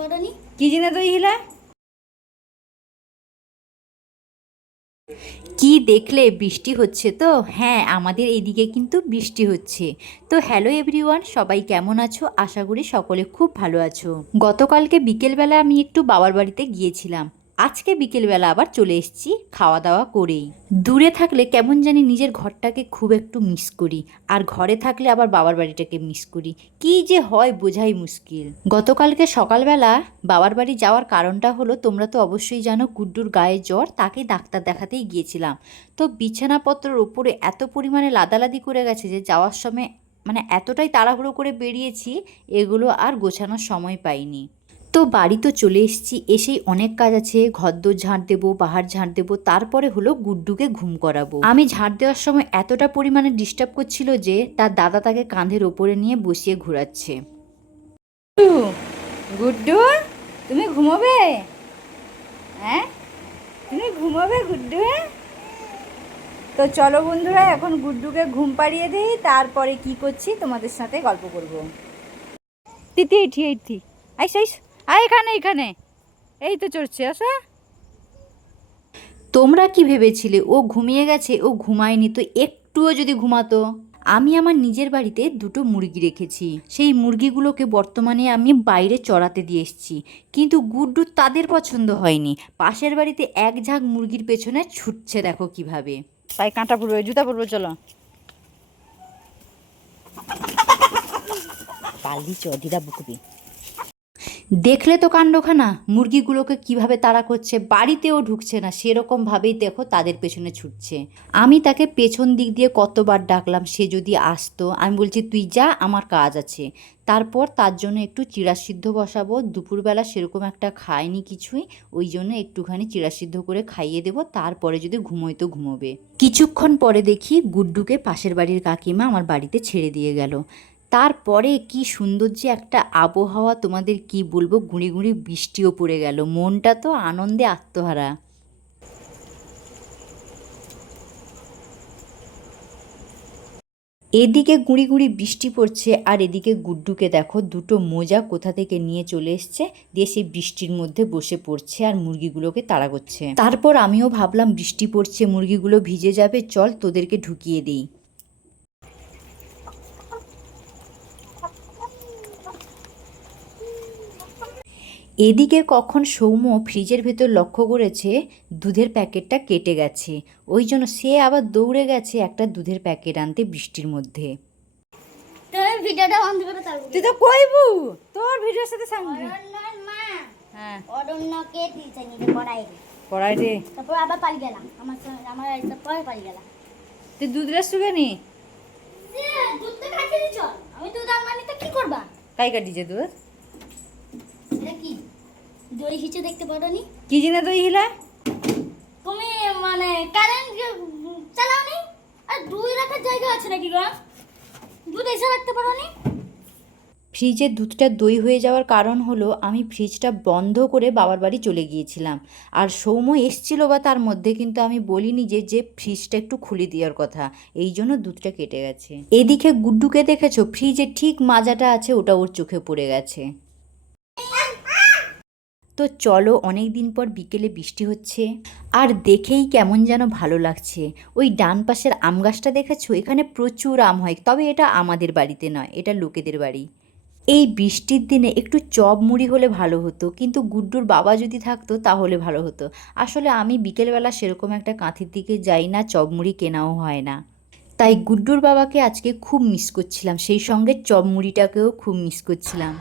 পারোনি কি তুই হিলা? কি দেখলে বৃষ্টি হচ্ছে তো? হ্যাঁ আমাদের এদিকে কিন্তু বৃষ্টি হচ্ছে। তো হ্যালো এভরিওয়ান সবাই কেমন আছো? আশা করি সকলে খুব ভালো আছো। গতকালকে বিকেলবেলা আমি একটু বাবার বাড়িতে গিয়েছিলাম। আজকে বিকেলবেলা আবার চলে এসেছি খাওয়া দাওয়া করেই। দূরে থাকলে কেমন জানি নিজের ঘরটাকে খুব একটু মিস করি, আর ঘরে থাকলে আবার বাবার বাড়িটাকে মিস করি। কি যে হয় বোঝাই মুশকিল। গতকালকে সকালবেলা বাবার বাড়ি যাওয়ার কারণটা হলো, তোমরা তো অবশ্যই জানো গুড্ডুর গায়ে জ্বর, তাকে ডাক্তার দেখাতেই গিয়েছিলাম। তো বিছানাপত্রের ওপরে এত পরিমাণে লাদালাদি করে গেছে যে যাওয়ার সময় মানে এতটাই তাড়াহুড়ো করে বেরিয়েছি, এগুলো আর গোছানোর সময় পাইনি। তো বাড়ি তো চলে এসেছি এসেই অনেক কাজ আছে ঘরদোর ঝাঁট দেবো পাহাড় ঝাঁট দেবো তারপরে হলো গুড্ডুকে ঘুম করাবো। আমি ঝাঁট দেওয়ার সময় এতটা পরিমাণে ডিস্টার্ব করছিল যে তার দাদা তাকে কাঁধের ওপরে নিয়ে বসিয়ে ঘোরাচ্ছে। গুড্ডু তুমি ঘুমোবে? হ্যাঁ? তুমি ঘুমোবে গুড্ডু? তো চলো বন্ধুরা এখন গুড্ডুকে ঘুম পাড়িয়ে দিই তারপরে কি করছি তোমাদের সাথে গল্প করব। তিতি এইটি এইটি আইস আইস। এখানে এখানে। এই তো চড়ছে আসা। তোমরা কি ভেবেছিলে? ও ঘুমিয়ে গেছে ও ঘুমায়নি তো একটুও যদি ঘুমাতো? আমি আমার নিজের বাড়িতে দুটো মুরগি রেখেছি। সেই মুরগিগুলোকে বর্তমানে আমি বাইরে চড়াতে দিয়ে এসেছি। কিন্তু গুড্ডু তাদের পছন্দ হয়নি। পাশের বাড়িতে এক ঝাঁক মুরগির পেছনে ছুটছে দেখো কীভাবে। তাই কাঁটা পড়বে জুতা পরবো চলো। পাল্লি চদিরা বুকবি। দেখলে তো কাণ্ডখানা। মুরগিগুলোকে কীভাবে তাড়া করছে, বাড়িতেও ঢুকছে না, সেরকমভাবেই দেখো তাদের পেছনে ছুটছে। আমি তাকে পেছন দিক দিয়ে কতবার ডাকলাম, সে যদি আসতো, আমি বলছি, তুই যা, আমার কাজ আছে। তারপর তার জন্য একটু চিড়া সিদ্ধ বসাবো, দুপুরবেলা সেরকম একটা খায়নি কিছুই, ওই জন্য একটুখানি চিড়া সিদ্ধ করে খাইয়ে দেবো, তারপরে যদি ঘুমোয় তো ঘুমোবে। কিছুক্ষণ পরে দেখি গুড্ডুকে পাশের বাড়ির কাকিমা আমার বাড়িতে ছেড়ে দিয়ে গেল। তারপরে কি সুন্দর যে একটা আবহাওয়া তোমাদের কি বলব? গুঁড়ি গুঁড়ি বৃষ্টিও পড়ে গেল। মনটা তো আনন্দে আত্মহারা। এদিকে গুঁড়ি গুঁড়ি বৃষ্টি পড়ছে আর এদিকে গুড্ডুকে দেখো, দুটো মোজা কোথা থেকে নিয়ে চলে এসছে সেই বৃষ্টির মধ্যে বসে পড়ছে আর মুরগিগুলোকে তাড়া করছে। তারপর আমিও ভাবলাম বৃষ্টি পড়ছে, মুরগিগুলো ভিজে যাবে, চল তোদেরকে ঢুকিয়ে দিই। এদিকে কখন সৌম্য ফ্রিজের ভেতর লক্ষ্য করেছে দুধের প্যাকেটটা কেটে গেছে। ওই জন্য সে আবার দৌড়ে গেছে একটা দুধের প্যাকেট আনতে বৃষ্টির মধ্যে। তুমি ভিডিওটা বন্ধ করে তুই তো কইবু তোর ভিডিওর সাথে সঙ্গে। হ্যাঁ। অরণ্যকে টিচার নিতে পড়াই পড়াই রে তারপর আবার পালি গেলাম। আমার আমার একটা পরে পালি গেলাম। তুই দুধ রেস্টুকে নি দুধ তো খাইতে চল আমি দুধ আনবানি তো কি করবা? কাই কাটিছে দুধ? এটা কি দই হিচে দেখতে পারোনি? কি জিনে দই হিলা তুমি মানে কারেন্ট চালাও নি আর দুই রাখার জায়গা আছে নাকি গো? দুধ এসে রাখতে পারোনি? ফ্রিজে দুধটা দই হয়ে যাওয়ার কারণ হলো আমি ফ্রিজটা বন্ধ করে বাবার বাড়ি চলে গিয়েছিলাম। আর সৌম্য এসছিল বা তার মধ্যে কিন্তু আমি বলিনি যে যে ফ্রিজটা একটু খুলে দেওয়ার কথা। এই জন্য দুধটা কেটে গেছে। এদিকে গুড্ডুকে দেখেছ? ফ্রিজে ঠিক মাজাটা আছে ওটা ওর চোখে পড়ে গেছে। তো চলো অনেক দিন পর বিকেলে বৃষ্টি হচ্ছে। আর দেখেই কেমন যেন ভালো লাগছে। ওই ডান পাশের আম গাছটা দেখেছ? এখানে প্রচুর আম হয়। তবে এটা আমাদের বাড়িতে নয়, এটা লোকেদের বাড়ি। এই বৃষ্টির দিনে একটু চপ মুড়ি হলে ভালো হতো, কিন্তু গুড্ডুর বাবা যদি থাকতো তাহলে ভালো হতো। আসলে আমি বিকেলবেলা সেরকম একটা কাঁথির দিকে যাই না, চপ মুড়ি কেনাও হয় না। তাই গুড্ডুর বাবাকে আজকে খুব মিস করছিলাম, সেই সঙ্গে চপ মুড়িটাকেও খুব মিস করছিলাম।